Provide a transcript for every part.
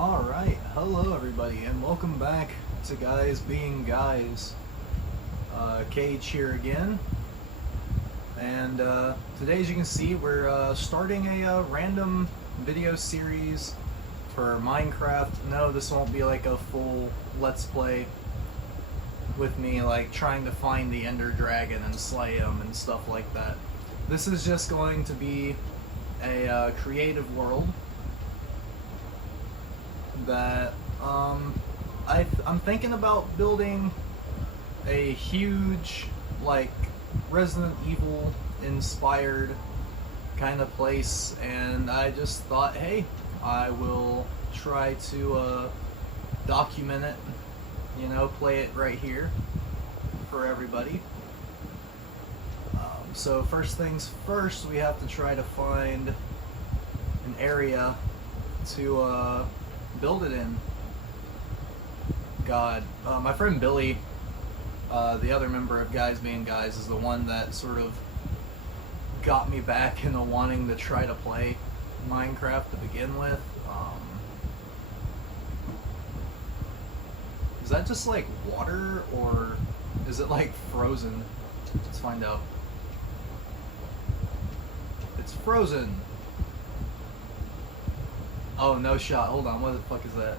Alright, hello everybody, and welcome back to Guys Being Guys. Cage here again, and today, as you can see, we're starting a random video series for Minecraft. No, this won't be like a full Let's Play with me like trying to find the Ender Dragon and slay him and stuff like that. This is just going to be a creative world that I'm thinking about building a huge, like, Resident Evil inspired kind of place, and I just thought, hey, I will try to document it, you know, play it right here for everybody. So first things first, we have to try to find an area to build it in. God, my friend Billy, the other member of Guys Being Guys, is the one that sort of got me back into wanting to try to play Minecraft to begin with. Is that just like water, or is it like frozen? Let's find out. It's frozen. Oh, no shot. Hold on. What the fuck is that?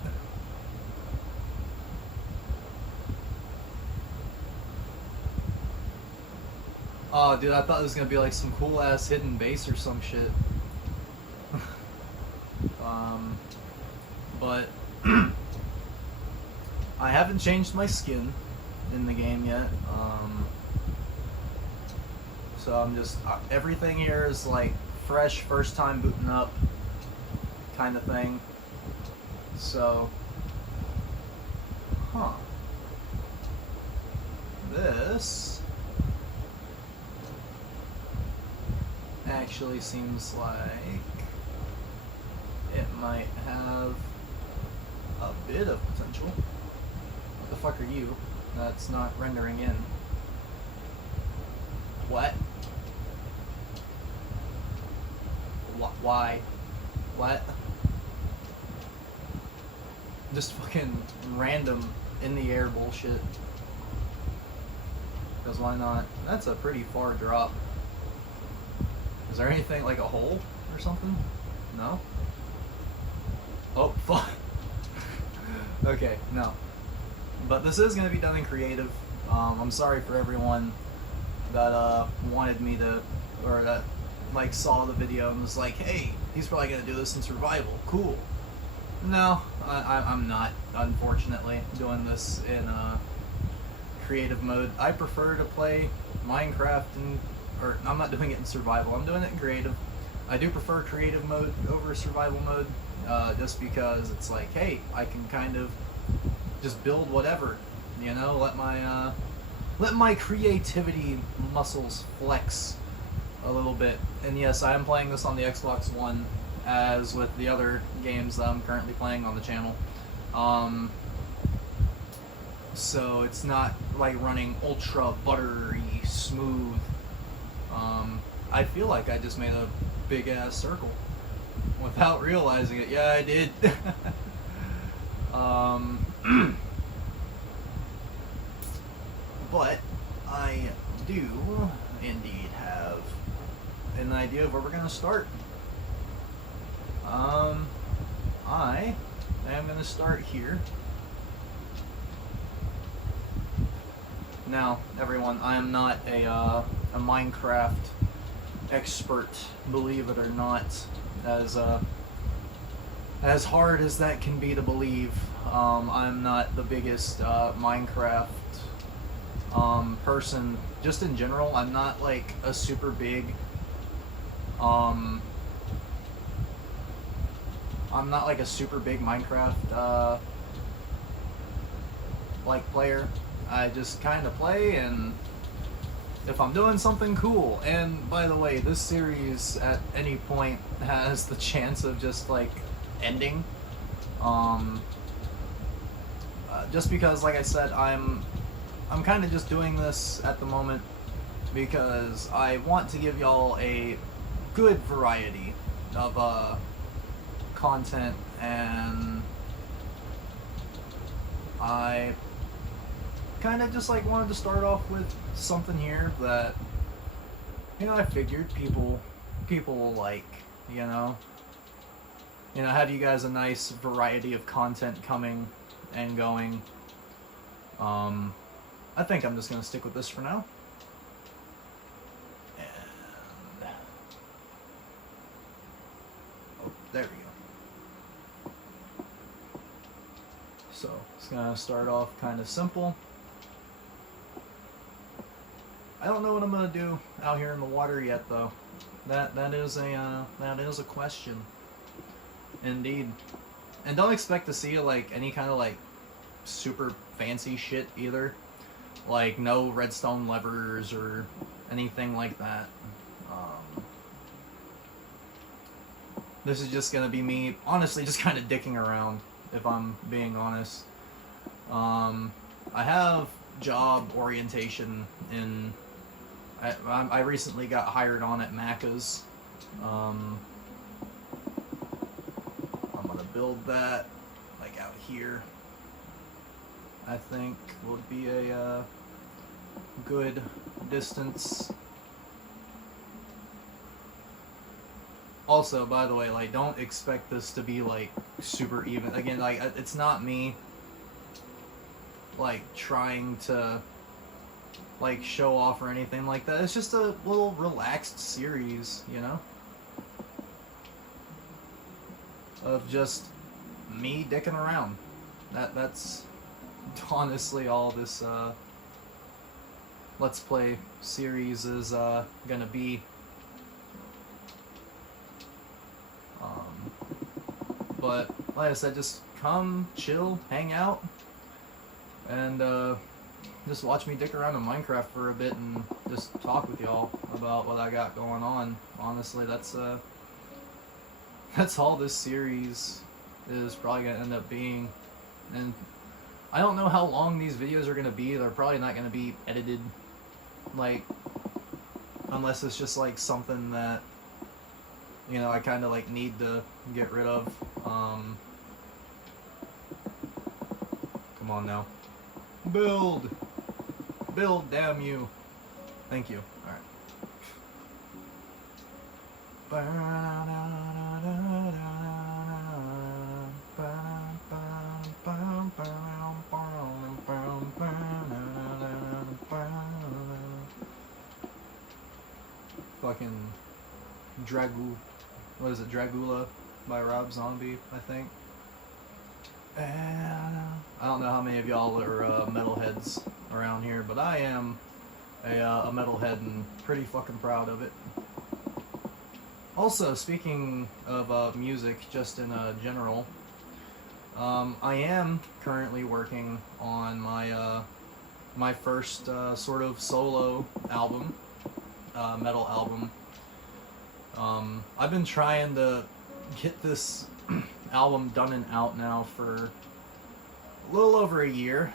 Oh, dude, I thought it was gonna be like some cool ass hidden base or some shit. But I haven't changed my skin in the game yet. So I'm just everything here is like fresh, first time booting up kind of thing. So, this actually seems like it might have a bit of potential. What the fuck are you? That's not rendering in. What? Why? What? Just fucking random in the air bullshit. Because why not? That's a pretty far drop. Is there anything like a hole or something? No? Oh, fuck. Okay, no. But this is going to be done in creative. I'm sorry for everyone that wanted me to, or that like saw the video and was like, hey, he's probably going to do this in survival. Cool. No, I'm not, unfortunately, doing this in creative mode. I prefer to play Minecraft or I'm not doing it in survival, I'm doing it in creative. I do prefer creative mode over survival mode, just because it's like, hey, I can kind of just build whatever, you know, let my creativity muscles flex a little bit. And yes, I am playing this on the Xbox One, as with the other games that I'm currently playing on the channel. So it's not like running ultra buttery smooth. I feel like I just made a big ass circle without realizing it. Yeah, I did. But I do indeed have an idea of where we're gonna start. I am going to start here. Now, everyone, I am not a Minecraft expert, believe it or not, as hard as that can be to believe. I'm not the biggest Minecraft person, just in general. I'm not like a super big I'm not like a super big Minecraft like player. I just kind of play, and if I'm doing something cool. And by the way, this series at any point has the chance of just like ending. Just because, like I said, I'm kind of just doing this at the moment because I want to give y'all a good variety of content and I kind of just like wanted to start off with something here that, you know, I figured people will like, you know. You know, have you guys a nice variety of content coming and going. I think I'm just gonna stick with this for now. And oh, there we go. So it's gonna start off kind of simple. I don't know what I'm gonna do out here in the water yet, though. That is a question. Indeed. And don't expect to see like any kind of like super fancy shit either. Like no redstone levers or anything like that. This is just gonna be me, honestly, just kind of dicking around, if I'm being honest. I have job orientation in. I recently got hired on at Macca's. I'm gonna build that like out here. I think would be a good distance. Also, by the way, like, don't expect this to be like super even. Again, like, it's not me like trying to like show off or anything like that. It's just a little relaxed series, you know, of just me dicking around. That's honestly all this Let's Play series is gonna be. But like I said, just come, chill, hang out, and just watch me dick around in Minecraft for a bit and just talk with y'all about what I got going on. Honestly, that's all this series is probably gonna end up being. And I don't know how long these videos are gonna be. They're probably not gonna be edited, like, unless it's just like something that, you know, I kind of like need to get rid of. Come on now. Build! Build, damn you. Thank you. Alright. Fucking what is it, Dragula by Rob Zombie, I think. And I don't know how many of y'all are metalheads around here, but I am a metalhead and pretty fucking proud of it. Also, speaking of music, just in general, I am currently working on my my first sort of solo album, metal album. I've been trying to get this album done and out now for a little over a year,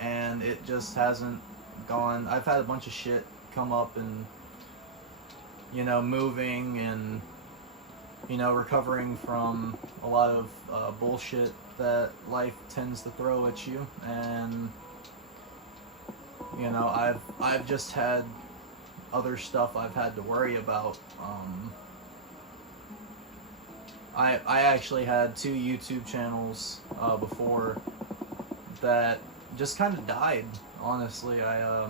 and it just hasn't gone. I've had a bunch of shit come up, and, you know, moving and, you know, recovering from a lot of bullshit that life tends to throw at you, and, you know, I've just had other stuff I've had to worry about. I actually had 2 YouTube channels before that just kind of died, honestly. I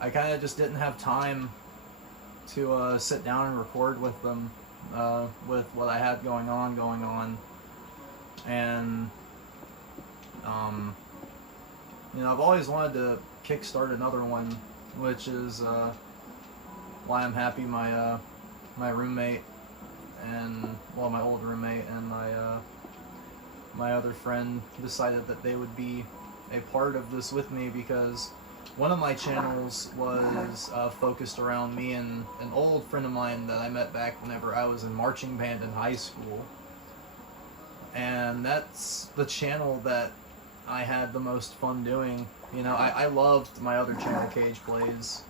kind of just didn't have time to sit down and record with them, with what I had going on, and you know, I've always wanted to kickstart another one, which is why I'm happy my my roommate and, well, my old roommate and my other friend decided that they would be a part of this with me, because one of my channels was focused around me and an old friend of mine that I met back whenever I was in marching band in high school, and that's the channel that I had the most fun doing. You know, I loved my other channel, Cage Plays,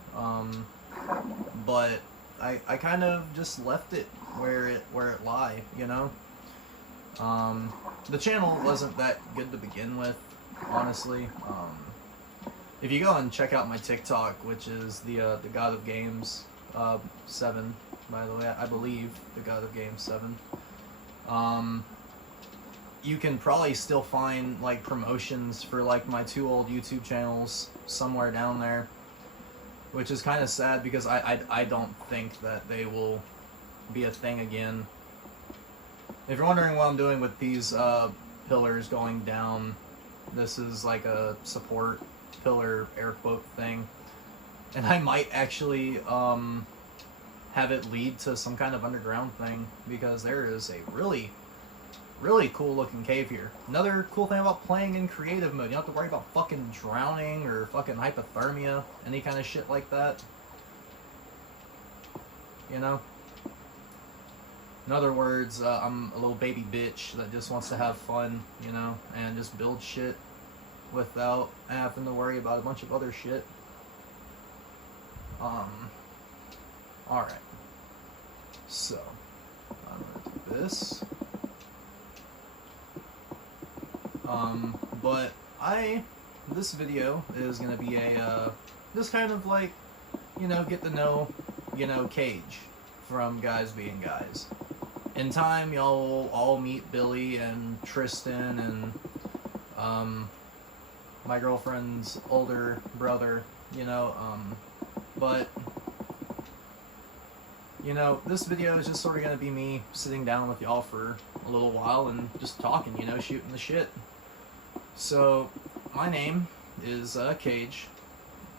but I kind of just left it where it lie, you know. The channel wasn't that good to begin with, honestly. If you go and check out my TikTok, which is the God of Games 7, by the way, I believe the God of Games 7. You can probably still find like promotions for like my 2 old YouTube channels somewhere down there, which is kind of sad because I don't think that they will be a thing again. If you're wondering what I'm doing with these pillars going down, this is like a support pillar air quote thing, and I might actually have it lead to some kind of underground thing, because there is a really cool looking cave here. Another cool thing about playing in creative mode, you don't have to worry about fucking drowning or fucking hypothermia, any kind of shit like that. You know? In other words, I'm a little baby bitch that just wants to have fun, you know, and just build shit without having to worry about a bunch of other shit. Alright. So, I'm gonna do this. But this video is gonna be a, just kind of like, you know, get to know, you know, Cage from Guys Being Guys. In time, y'all will all meet Billy and Tristan and, my girlfriend's older brother, you know, but, you know, this video is just sort of gonna be me sitting down with y'all for a little while and just talking, you know, shooting the shit. So, my name is Cage.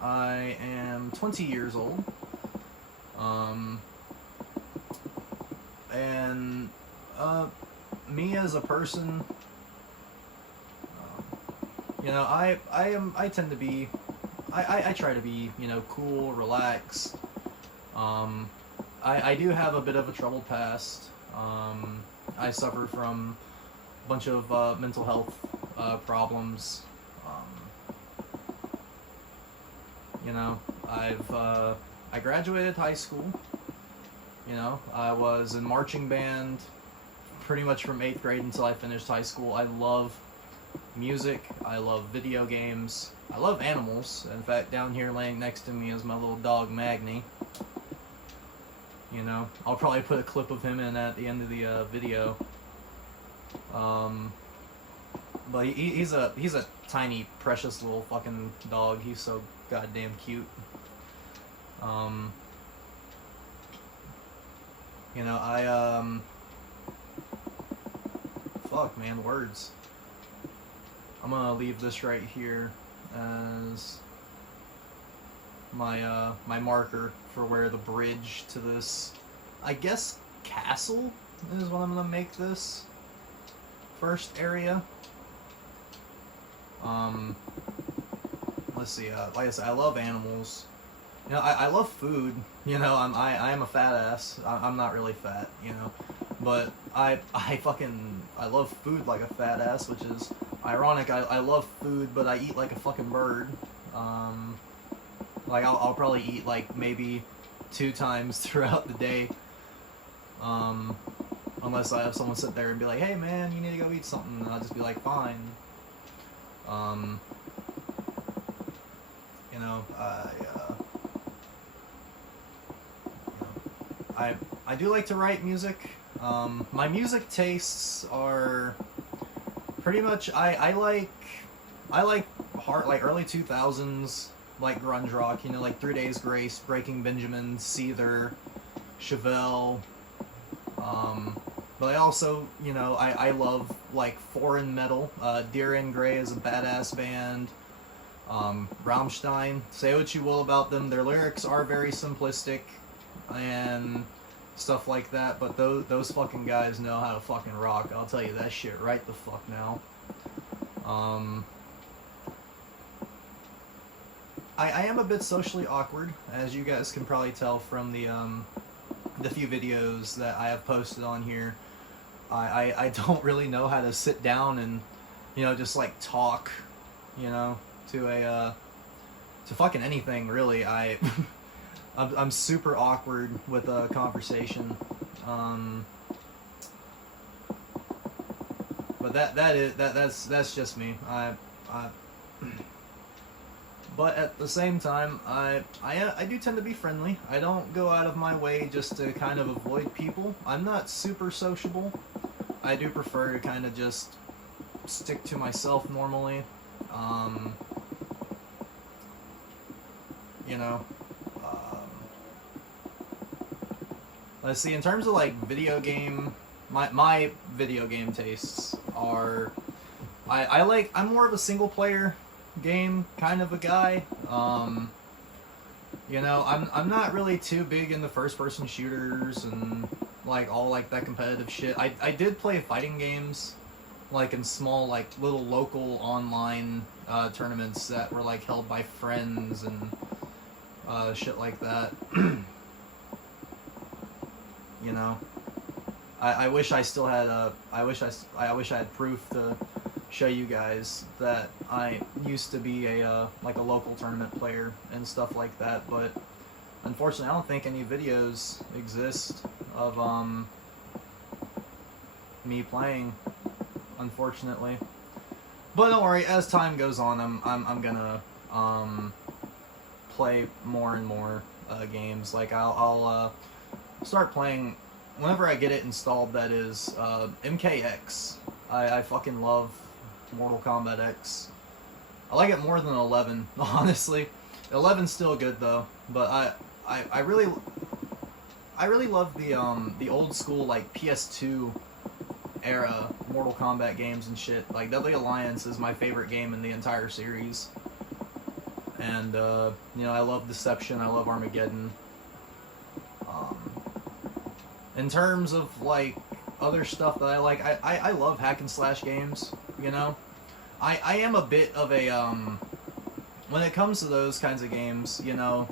I am 20 years old. And me as a person, you know, I tend to be, I try to be, you know, cool, relaxed. I do have a bit of a troubled past. I suffer from a bunch of mental health problems. You know, I graduated high school. You know, I was in marching band pretty much from 8th grade until I finished high school. I love music. I love video games. I love animals. In fact, down here laying next to me is my little dog, Magni. You know, I'll probably put a clip of him in at the end of the video. But he's a tiny, precious little fucking dog. He's so goddamn cute. You know, fuck, man, words. I'm gonna leave this right here as my, my marker for where the bridge to this, I guess, castle is what I'm gonna make this first area. Let's see, like I said, I love animals. You know, I love food. You know, I am a fat ass. I'm not really fat, you know, but I love food like a fat ass, which is ironic. I love food, but I eat like a fucking bird. Like I'll probably eat like maybe 2 times throughout the day. Unless I have someone sit there and be like, hey man, you need to go eat something, and I'll just be like, fine. You know, I do like to write music. My music tastes are pretty much, I like hard, like early 2000s, like grunge rock, you know, like 3 Days Grace, Breaking Benjamin, Seether, Chevelle. But I also, you know, I love like foreign metal. Deer in Grey is a badass band. Rammstein, say what you will about them, their lyrics are very simplistic and stuff like that, but those fucking guys know how to fucking rock, I'll tell you that shit right the fuck now. I am a bit socially awkward, as you guys can probably tell from the few videos that I have posted on here. I don't really know how to sit down and, you know, just like talk, you know, to fucking anything really. I'm super awkward with a conversation. But that's just me. I But at the same time, I do tend to be friendly. I don't go out of my way just to kind of avoid people. I'm not super sociable. I do prefer to kind of just stick to myself normally. You know, let's see. In terms of like video game, my video game tastes are, I'm more of a single player game kind of a guy. You know, I'm not really too big into first person shooters and like all like that competitive shit. I did play fighting games like in small like little local online tournaments that were like held by friends and shit like that. You know, I wish I still had I wish I had proof to show you guys that I used to be a like a local tournament player and stuff like that, but unfortunately I don't think any videos exist of me playing, unfortunately. But don't worry, as time goes on, I'm gonna play more and more games. Like I'll start playing whenever I get it installed. That is MKX. I fucking love Mortal Kombat X. I like it more than 11, honestly. 11's still good though, but I really love the old school like PS2 era Mortal Kombat games and shit. Like Deadly Alliance is my favorite game in the entire series. And you know, I love Deception, I love Armageddon. In terms of like other stuff that I like, I love hack and slash games, you know? I am a bit of a, when it comes to those kinds of games, you know,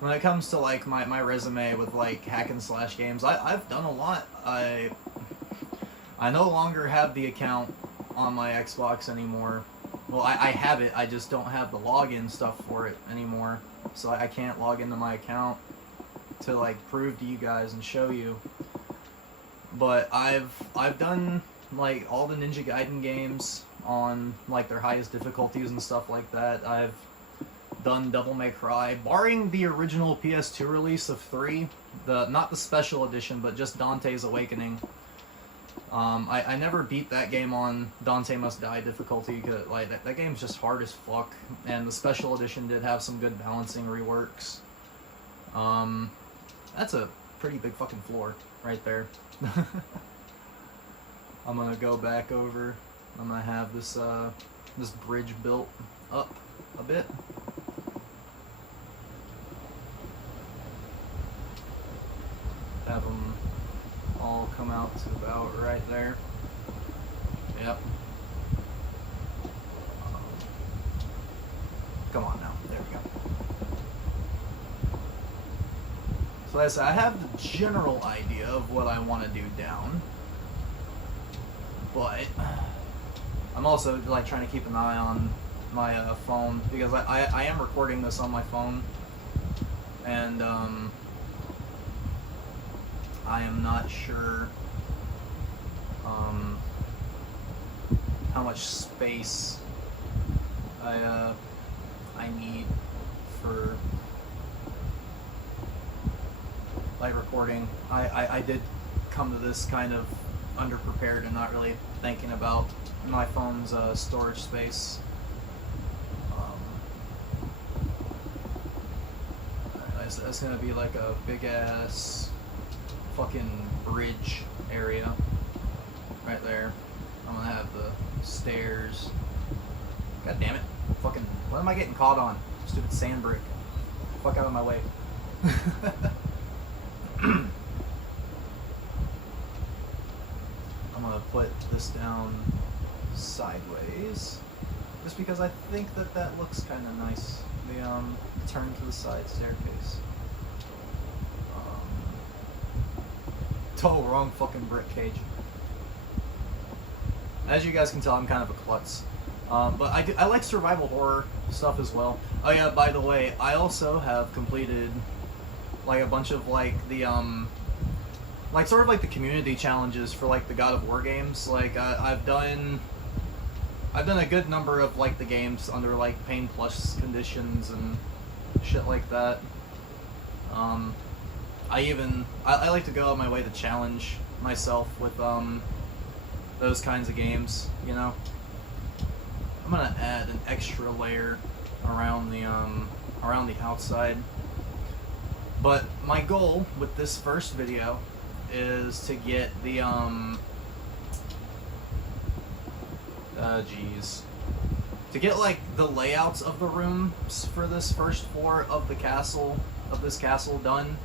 when it comes to like my resume with like hack and slash games, I've done a lot. I no longer have the account on my Xbox anymore. Well, I have it, I just don't have the login stuff for it anymore, so I can't log into my account to like prove to you guys and show you. But I've done like all the Ninja Gaiden games on like their highest difficulties and stuff like that. I've done Devil May Cry, barring the original PS2 release of 3, not the special edition, but just Dante's Awakening. I never beat that game on Dante Must Die difficulty, cause like that game's just hard as fuck, and the special edition did have some good balancing reworks. That's a pretty big fucking floor right there. I'm gonna go back over. I'm gonna have this this bridge built up a bit. Have them all come out to about right there. Yep. Come on now. There we go. So as I have the general idea of what I want to do down, but I'm also like trying to keep an eye on my phone, because I am recording this on my phone, and I am not sure how much space I need for like recording. I did come to this kind of underprepared and not really thinking about my phone's storage space. That's gonna be like a big ass fucking bridge area right there. I'm gonna have the stairs. God damn it. Fucking, what am I getting caught on? Stupid sand brick. Fuck out of my way. I'm gonna put this down sideways, just because I think that looks kind of nice. The turn to the side staircase. Oh, wrong fucking brick cage. As you guys can tell, I'm kind of a klutz. But I like survival horror stuff as well. Oh yeah, by the way, I also have completed like a bunch of like the like sort of like the community challenges for like the God of War games. Like I've done a good number of like the games under like Pain Plus conditions and shit like that. I like to go out of my way to challenge myself with those kinds of games, you know. I'm gonna add an extra layer around the outside. But my goal with this first video is to get the to get like the layouts of the rooms for this first floor of the castle done.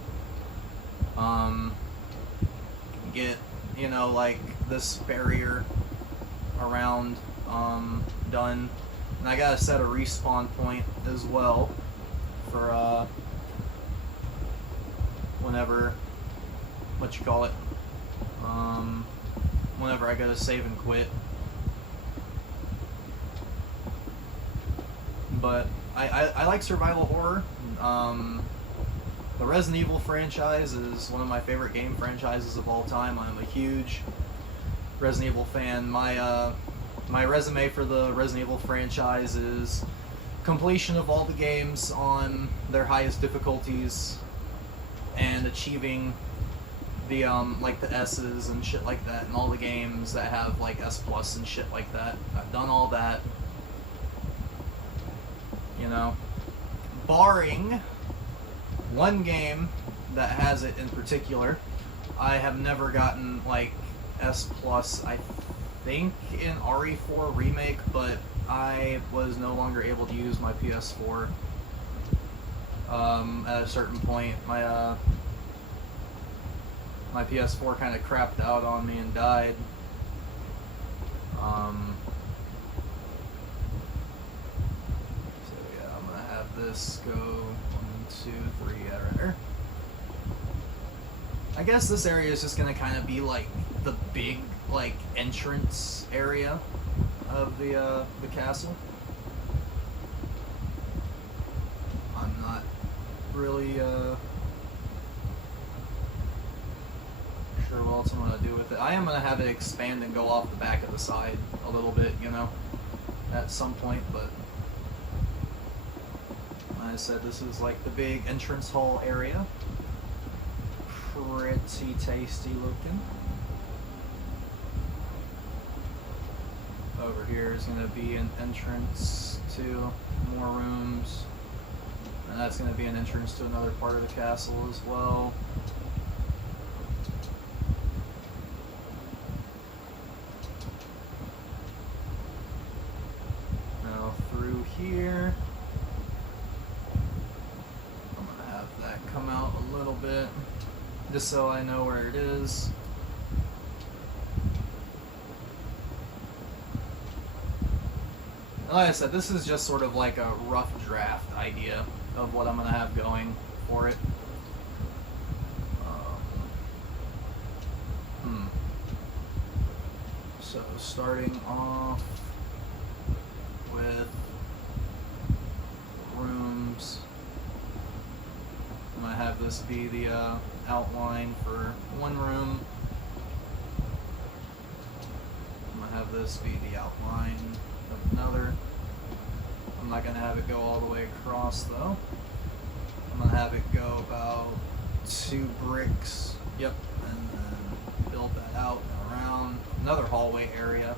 Get, you know, like this barrier around done, and I gotta set a respawn point as well for whenever whenever I go to save and quit. But I like survival horror. The Resident Evil franchise is one of my favorite game franchises of all time. I'm a huge Resident Evil fan. My resume for the Resident Evil franchise is completion of all the games on their highest difficulties and achieving the like the S's and shit like that, and all the games that have like S plus and shit like that. I've done all that. You know, barring one game that has it in particular, I have never gotten like S plus, I think, in RE4 Remake, but I was no longer able to use my PS4 at a certain point. My my PS4 kind of crapped out on me and died. So yeah, I'm gonna have this go 1, 2, 3, yeah, right there. I guess this area is just gonna kind of be like the big like entrance area of the castle. I'm not really sure what else I'm gonna do with it. I am gonna have it expand and go off the back of the side a little bit, you know, at some point, but like I said, this is like the big entrance hall area. Pretty tasty looking. Over here is going to be an entrance to more rooms, and that's going to be an entrance to another part of the castle as well. Now through here, I'm going to have that come out a little bit, just so I know where it is. Like I said, this is just sort of like a rough draft idea of what I'm going to have going for it. So starting off with rooms, I'm going to have this be the outline for one room. I'm going to have this be the outline of another. I'm not going to have it go all the way across though. I'm going to have it go about 2 bricks, yep, and then build that out and around another hallway area.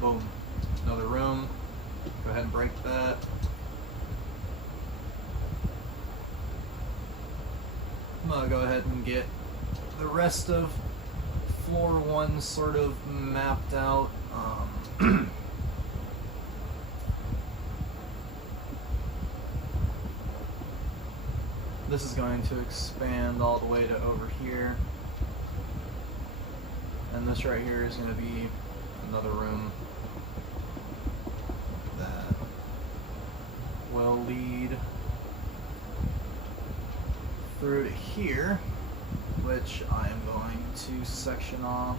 Boom. Another room. Go ahead and break that. I'm gonna go ahead and get the rest of floor 1 sort of mapped out. This is going to expand all the way to over here. And this right here is going to be another room that will lead through to here, which I am going to section off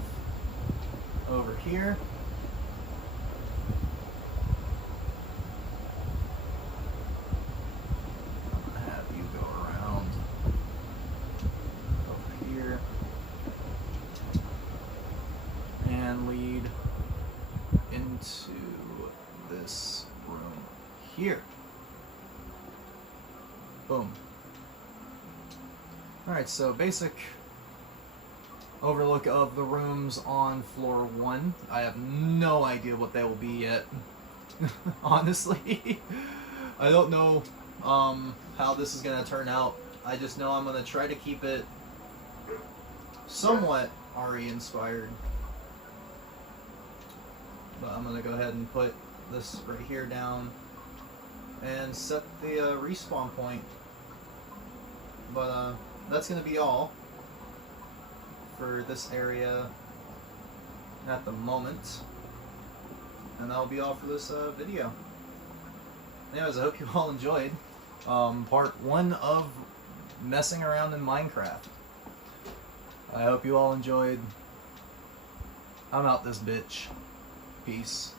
over here. I'm going to have you go around over here and lead into this room here. Boom. Alright, so basic overlook of the rooms on floor 1. I have no idea what they will be yet. Honestly. I don't know how this is going to turn out. I just know I'm going to try to keep it somewhat RE inspired. But I'm going to go ahead and put this right here down and set the respawn point. But that's going to be all for this area at the moment. And that'll be all for this video. Anyways, I hope you all enjoyed part 1 of messing around in Minecraft. I hope you all enjoyed. I'm out this bitch. Peace.